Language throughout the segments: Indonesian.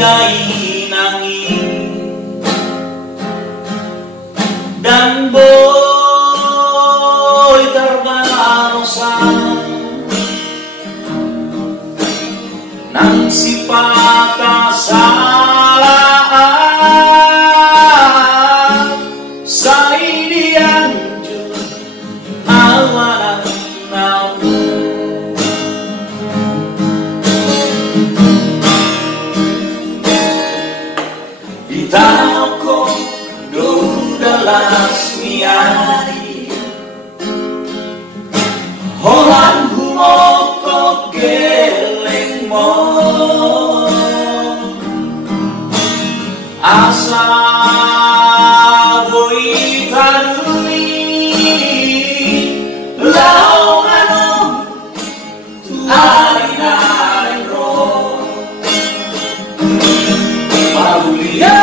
Dainangi dan boy terbarosan nang si pakasalaan saidian awanan namu Itako dudalas miari Holang humoko geleng mo Asa boy taruni Lao anong tuari ro Paulia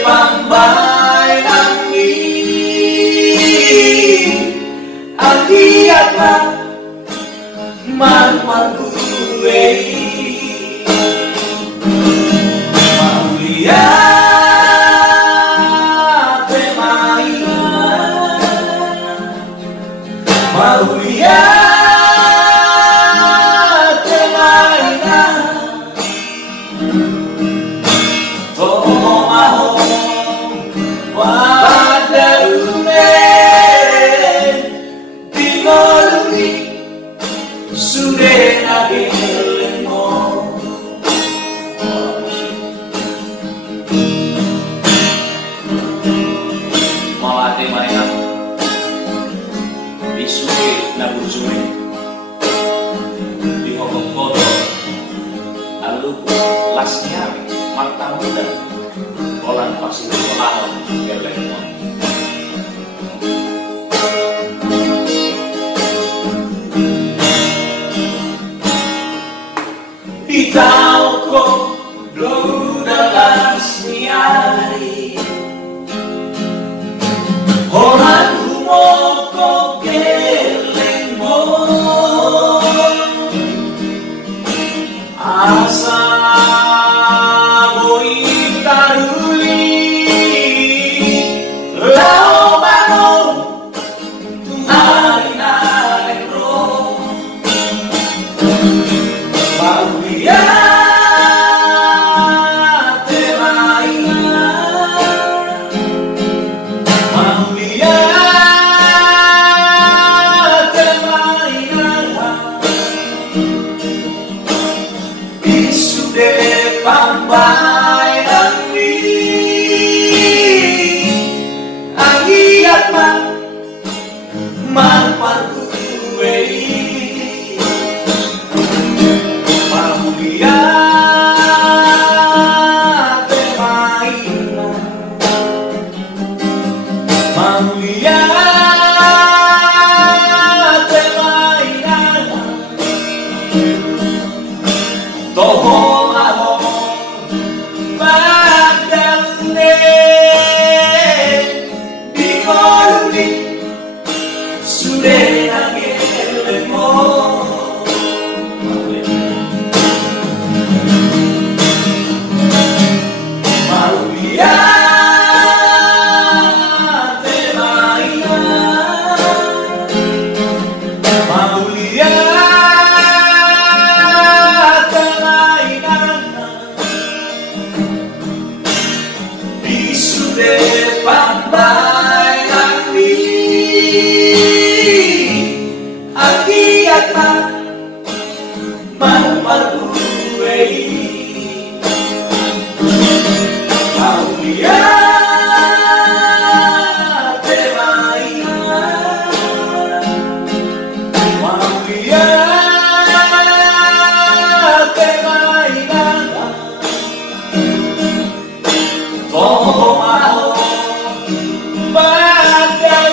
Pambay nangi Akiat man gue Maulia temaina Maulia temaina Itauko dudalas miari Horan humoko geleng mo Asa boy taruli Lao banong tunari ro Maulia temaina Maulia temaina Isude pambay nangi Agiat man gue Maulia temaina Maulia temaina Toho maho badane Dimoluni sudah nagelemo Maulia temaina Maulia temaina Isude pambay nangi Akiat man gue Maulia temaina Maulia temaina Oh mau badai